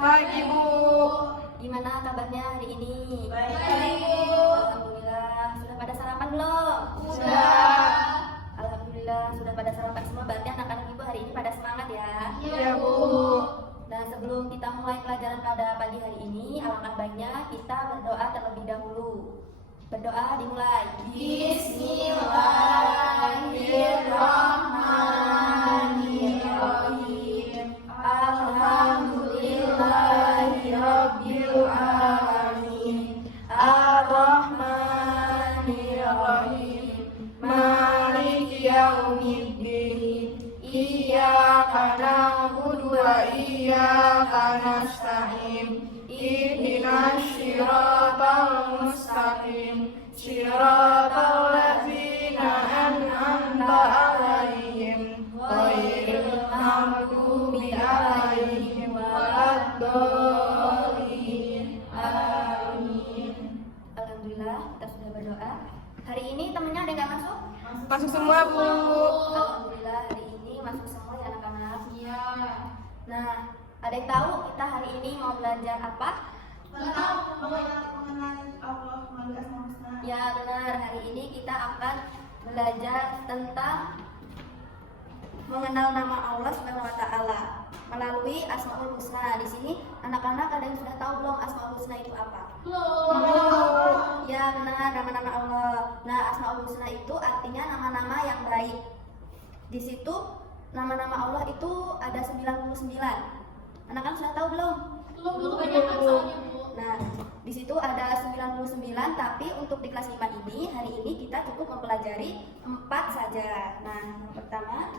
Pagi, Bu. Gimana kabarnya hari ini? Baik. Alhamdulillah. Sudah pada sarapan belum? Sudah. Alhamdulillah sudah pada sarapan semua. Berarti anak-anak ibu hari ini pada semangat ya? Iya, Bu. Nah, sebelum kita mulai pelajaran pada pagi hari ini, alangkah baiknya kita berdoa terlebih dahulu. Berdoa dimulai. Bismillahirrahmanirrahim. Alhamdulillahirabbil alamin. Ar-Rahmanirrahim. Maliki yaumiddin. Iyyaka na'budu wa iyyaka nasta'in. Ihdinas siratal mustaqim. Siratal ladzina an'amta 'alaihim ghairil maghdubi 'alaihim waladdallin. Amin. Alhamdulillah kita sudah berdoa. Hari ini temennya ada nggak masuk? Masuk semua, Bu. Alhamdulillah hari ini masuk semua ya anak-anak. Iya. Nah, ada yang tahu kita hari ini mau belajar apa? Mengenai Allah melalui Asmaul Husna. Ya benar, hari ini kita akan belajar tentang mengenal nama Allah Subhanahu wa taala melalui Asmaul Husna. Di sini anak-anak ada yang sudah tahu belum Asmaul Husna itu apa? Ya benar, nama-nama Allah. Nah, Asmaul Husna itu artinya nama-nama yang baik. Di situ nama-nama Allah itu ada 99. Anak-anak sudah tahu belum? Belum kebanyakan soalnya, Bu. Nah, di situ ada 99, tapi untuk di kelas 5 ini, hari ini kita cukup mempelajari 4 saja. Nah, yang pertama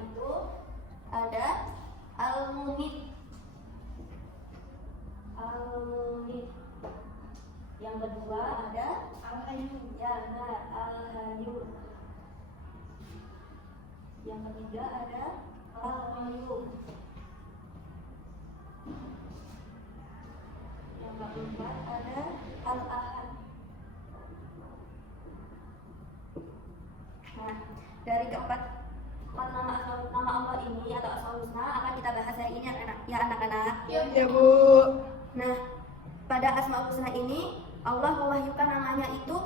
itu ada Al-Mumit. Al-Mumit. Yang kedua ada Al-Hayyu. ya benar, Al-Hayyu. Yang ketiga ada Al-Qayyum. Yang keempat ada Al-Ahad. Nah, dari keempat nama Allah ini atau Asmaul Husna akan kita bahas hari ini anak-anak. Ya, Bu. Nah, pada Asmaul Husna ini Allah mewahyukan namanya itu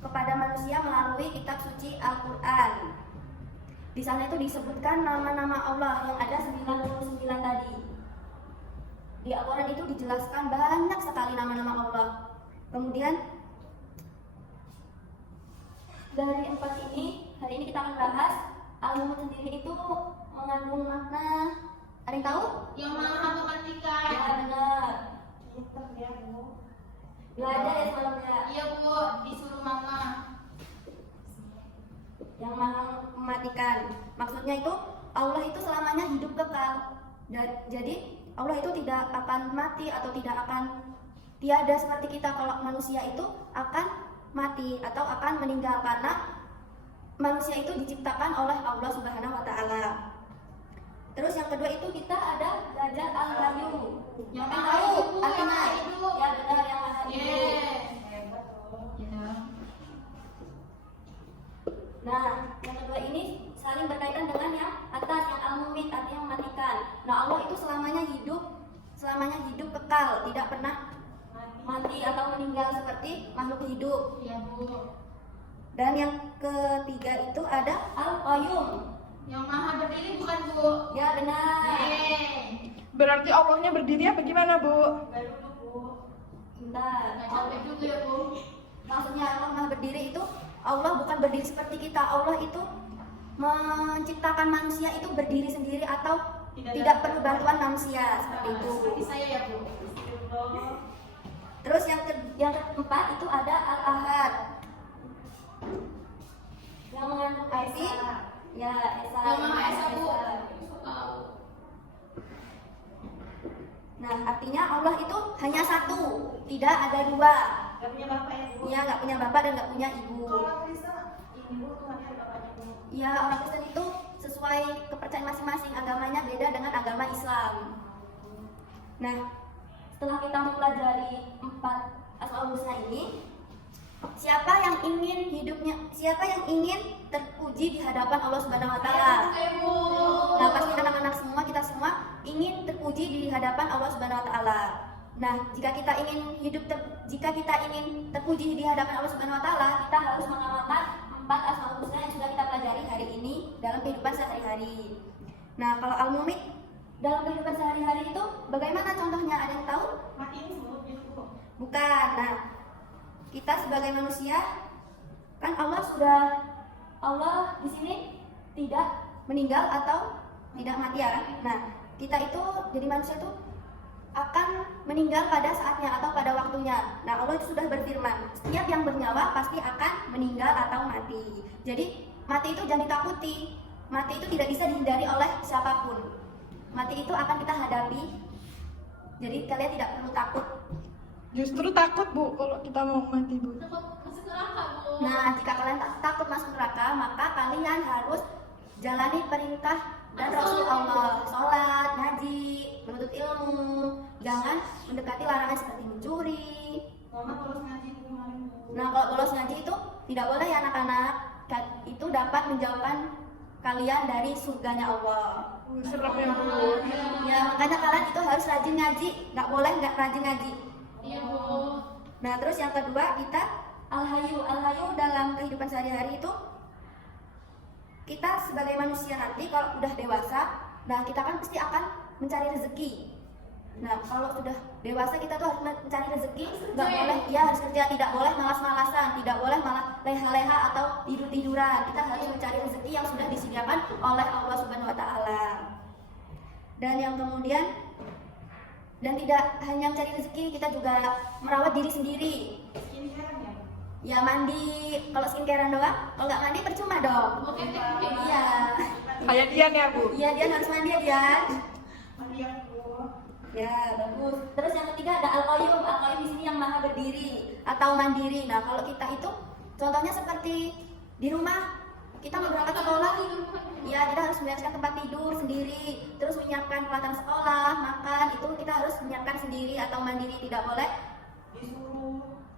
kepada manusia melalui kitab suci Al-Qur'an. Di sana itu disebutkan nama-nama Allah yang ada 99 tadi. Di Al-Qur'an itu dijelaskan banyak sekali nama-nama Allah. Kemudian dari 4 ini, hari ini kita akan bahas Al-Mumit sendiri itu mengandung makna. Ada yang tahu? Yang maha mematikan. Ya benar. Ya, Bu. Belajar ya semalamnya. Iya, Bu, disuruh mama. Yang maha mematikan. Maksudnya itu Allah itu selamanya hidup kekal. Jadi Allah itu tidak akan mati atau tidak akan tiada seperti kita. Kalau manusia itu akan mati atau akan meninggal karena manusia itu diciptakan oleh Allah Subhanahu wa taala. Terus yang kedua itu kita ada Raja Al-Hayyu. Yang tahu maha hidup, Bu, yang artinya? maha hidup. Ya benar, yang maha hidup. Yes. Hebat loh. Ya. Nah, yang kedua ini saling berkaitan dengan yang atas, yang Al-Mumit artinya mematikan. Nah, Allah itu selamanya hidup kekal, tidak pernah mati atau meninggal seperti makhluk hidup. Iya, Bu. Dan yang ketiga itu ada Al-Qayyum. Yang maha berdiri bukan, Bu? Ya benar. Yeay. Berarti Allahnya berdiri apa gimana, Bu? Baru dulu, Bu. Bentar. Nggak capek juga ya, Bu. Maksudnya Allah Maha berdiri itu Allah bukan berdiri seperti kita. Allah itu menciptakan manusia itu berdiri sendiri atau tidak perlu bantuan manusia seperti itu. Seperti saya ya, Bu. Terus yang keempat itu ada Al-Ahad. Yang mengandung arti ya Esa. Yang maha esa, Bu. Esa. Tahu. Nah, artinya Allah itu hanya satu, tidak ada dua. Gak punya bapak ya, Bu? Dia nggak punya bapak dan nggak punya ibu. Kalau Kristen, ini Bu, Tuhan ada bapaknya, Bu. Ya, orang Kristen itu sesuai kepercayaan masing-masing, agamanya beda dengan agama Islam. Nah, setelah kita mempelajari 4 Asmaul Husna ini, siapa yang ingin terpuji di hadapan Allah Subhanahu wa taala? Ibu. Nah, pasti anak-anak semua, kita semua ingin terpuji di hadapan Allah Subhanahu wa taala. Nah, jika kita ingin terpuji di hadapan Allah Subhanahu wa taala, kita harus mengamalkan 4 Asmaul Husna yang sudah kita pelajari hari ini dalam kehidupan sehari-hari. Nah, kalau al-mu'min dalam kehidupan sehari-hari itu bagaimana contohnya? Ada yang tahu? Bukan. Nah, kita sebagai manusia kan Allah di sini tidak meninggal atau tidak mati ya. Nah, kita itu jadi manusia itu akan meninggal pada saatnya atau pada waktunya. Nah, Allah itu sudah berfirman, setiap yang bernyawa pasti akan meninggal atau mati. Jadi, mati itu jangan ditakuti. Mati itu tidak bisa dihindari oleh siapapun. Mati itu akan kita hadapi. Jadi, kalian tidak perlu takut. Justru takut Bu kalau kita mau mati Bu. Takut masuk neraka, Bu. Nah, jika kalian takut masuk neraka, maka kalian harus jalani perintah dan Rasul Allah, sholat, ngaji, menuntut ilmu, jangan mendekati larangan seperti mencuri. Nah, kalau bolos ngaji itu tidak boleh ya anak-anak. Itu dapat menjauhkan kalian dari surganya Allah. Serem ya Bu. Ya, makanya kalian itu harus rajin ngaji, nggak boleh nggak rajin ngaji. Iya, Bu. Nah, terus yang kedua kita al-hayu dalam kehidupan sehari-hari itu kita sebagai manusia nanti kalau udah dewasa, nah kita kan pasti akan mencari rezeki. Nah, kalau sudah dewasa kita tuh harus mencari rezeki, nggak boleh ya harus kerja, tidak boleh malas-malasan, tidak boleh malah leha-leha atau tidur-tiduran. Kita harus mencari rezeki yang sudah disediakan oleh Allah Subhanahu wa taala. Dan yang kemudian tidak hanya mencari rezeki, kita juga merawat diri sendiri. Ya mandi, kalau skincarean doang, kalau nggak mandi percuma dong. Oke, oke. Iya, Kayak Dian ya Bu. iya Dian harus mandi ya Dian. Ya bagus. Terus yang ketiga ada al-qayyum. Al-qayyum di sini yang maha berdiri atau mandiri. Nah kalau kita itu contohnya seperti di rumah kita mau berangkat sekolah, ya kita harus menyiapkan tempat tidur sendiri, terus menyiapkan peralatan sekolah, makan itu kita harus menyiapkan sendiri atau mandiri, tidak boleh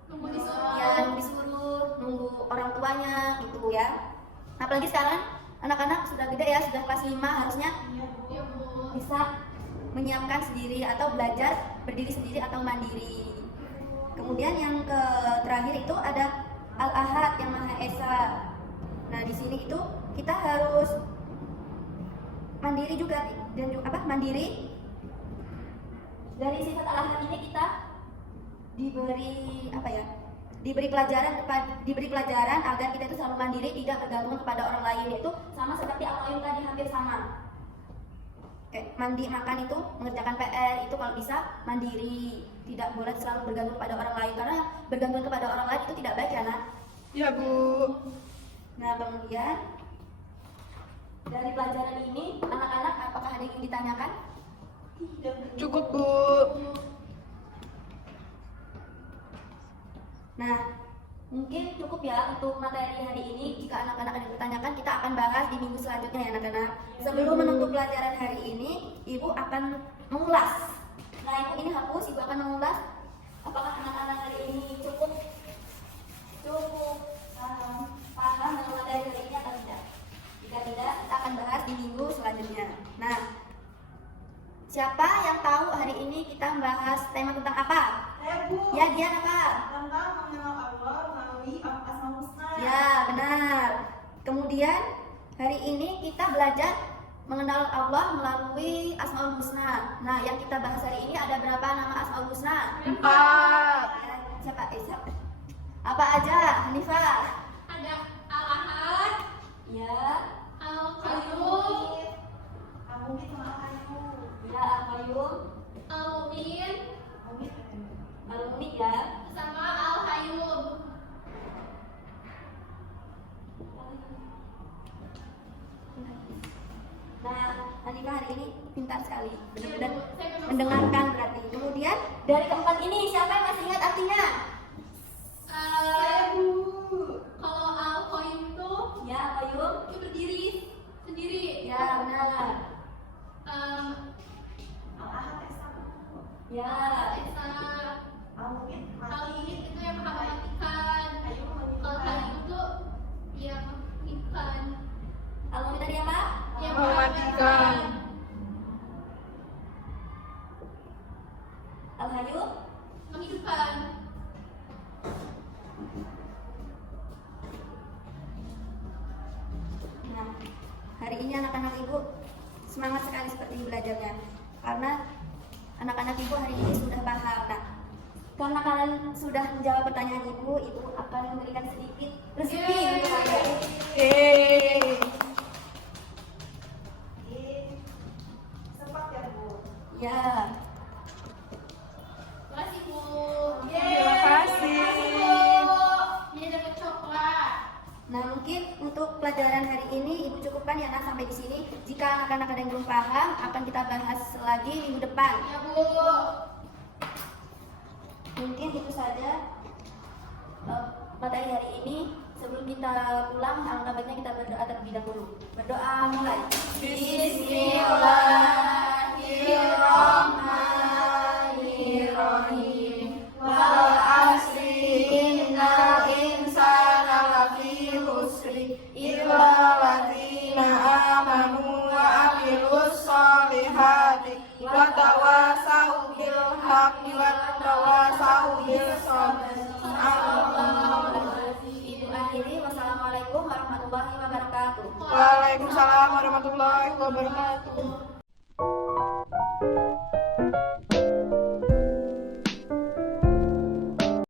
Nunggu disuruh. ya disuruh nunggu orang tuanya gitu ya. Apalagi sekarang anak-anak sudah gede ya, sudah kelas 5 harusnya Iya, Bu. bisa menyiapkan sendiri atau belajar berdiri sendiri atau mandiri. Kemudian yang terakhir itu ada al-ahad yang maha esa. Nah di sini itu kita harus mandiri juga dan juga mandiri. Dari sifat al-ahad ini kita diberi pelajaran agar kita itu selalu mandiri, tidak bergantung kepada orang lain. Itu sama seperti al-qayyum tadi, hampir sama. Kayak mandi makan itu mengerjakan PR itu kalau bisa mandiri, tidak boleh selalu bergantung kepada orang lain, karena bergantung kepada orang lain itu tidak baik ya nak. Ya Bu. Nah kemudian dari pelajaran ini anak-anak apakah ada yang ingin ditanyakan? Cukup Bu. Nah, mungkin cukup ya untuk materi hari ini. Jika anak-anak ada yang bertanyakan, kita akan bahas di minggu selanjutnya ya anak-anak. Sebelum menutup pelajaran hari ini, Ibu akan mengulas. Nah, Ibu ini hapus, Ibu akan mengulas. Apakah anak-anak hari ini cukup paham dengan materi hari ini atau tidak? Jika tidak, kita akan bahas di minggu selanjutnya. Nah, siapa yang tahu hari ini kita membahas tema tentang apa? Ya, Dian apa? Tentang mengenal Allah melalui Asmaul Husna. Ya, benar. Kemudian hari ini kita belajar mengenal Allah melalui Asmaul Husna. Nah, yang kita bahas hari ini ada berapa nama Asmaul Husna? 4. Siapa? Siapa? Apa aja, Hanifah? Ada al-ahad, Ya, al-qayyum, Al-Mu'min sama Al-Qayyum. ya Al-Qayyum, al-mu'min, Al-Mu'min ya. sama al-hayyum. Nah, Hanifah hari ini pintar sekali, benar-benar Iya, Bu. Saya memang mendengarkan berarti. Kemudian dari keempat ini siapa yang masih ingat artinya? Kalau al-qayyum itu Ya, Al-Qayyum. itu berdiri ini anak-anak ibu semangat sekali seperti belajarnya, karena anak-anak ibu hari ini sudah paham. Nah, karena kalian sudah menjawab pertanyaan ibu akan memberikan sedikit rezeki untuk kalian. Sempat ya Bu? Ya, Terima kasih, Bu. Terima kasih. Ini dapat coklat. nah mungkin untuk pelajaran hari ini ibu cukupkan ya sampai di sini. Jika anak-anak ada yang belum paham, akan kita bahas lagi minggu depan. Ya, Bu. Mungkin itu saja materi hari ini. Sebelum kita pulang, alangkah baiknya kita berdoa terlebih dahulu. Berdoa mulai. Bismillahirrahmanirrahim. Wal asri innal insana lafi khusri illa ladzina amanu wa amilus solihati wa tawasau bil haqqi wa tawasau bis sabr. Ibu akhiri, wassalamualaikum warahmatullahi wabarakatuh. Waalaikumsalam warahmatullahi wabarakatuh.